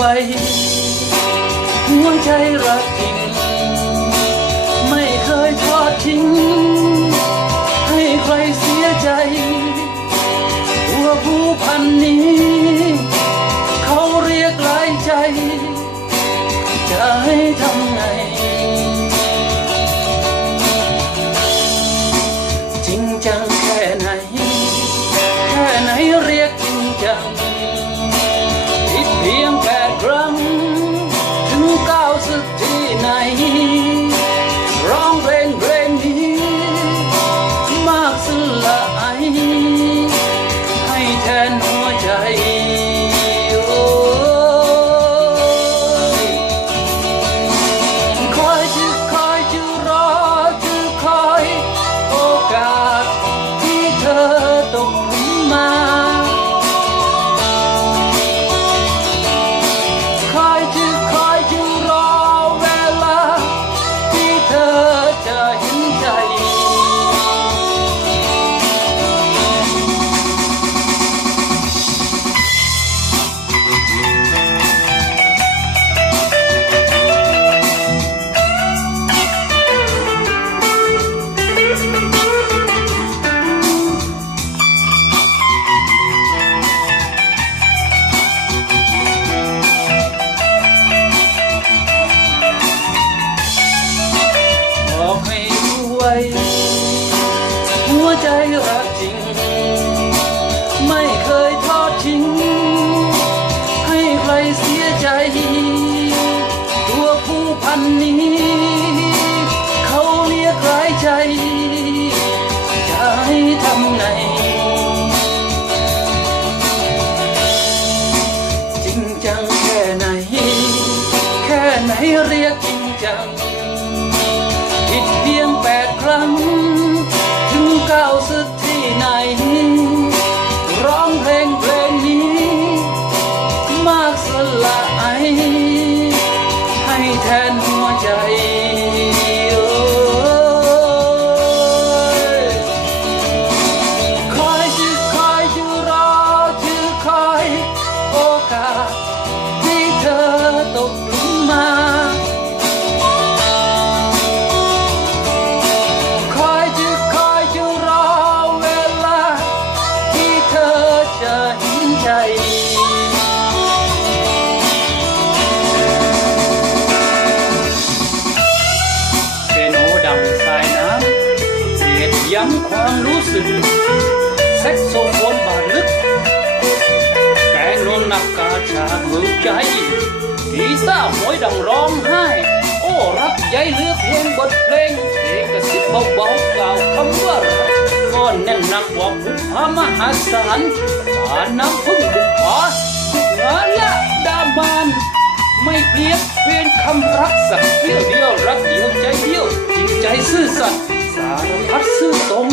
ไวหัวใจรักจริง ไม่เคยทอดทิ้ง ให้ใครเสียใจตัวผู้พันนี้ เขาเรียกหลายใจ จะให้ทำไง จริงจังแค่ไหน แค่ไหนเรียกจริงจัง ก หัวใจรักจริง ไม่เคยทอดทิ้ง ให้ใครเสียใจ ตัวผู้พันนี้ เขาเรียกร้ายใจ จะให้ทำไงจริงจังแค่ไหน แค่ไหนเรียกจริงจัง รั้ง ถึงเก้าสึกที่ไหน ร้องเพลงเพลงนี้ มากสละไอให้แทนหัวใจโอ้ย ชาดมือใจกีตาหมวยดังร้องไห้ โอ้รักใหญ่เลือกเพียงบทเพลงเอกสิทธิ์เบาๆกล่าวคำว่ารักก้อนแน่นหนักกว่าบุพามหาศาลผ่านน้ำพึ่งบุพาเงาละดาบานไม่เปลี่ยนเปลี่ยนคำรักสักเดียวเดียวรักเดียวใจเดียวจริงใจซื่อสัตย์สารพัดซื่อตรง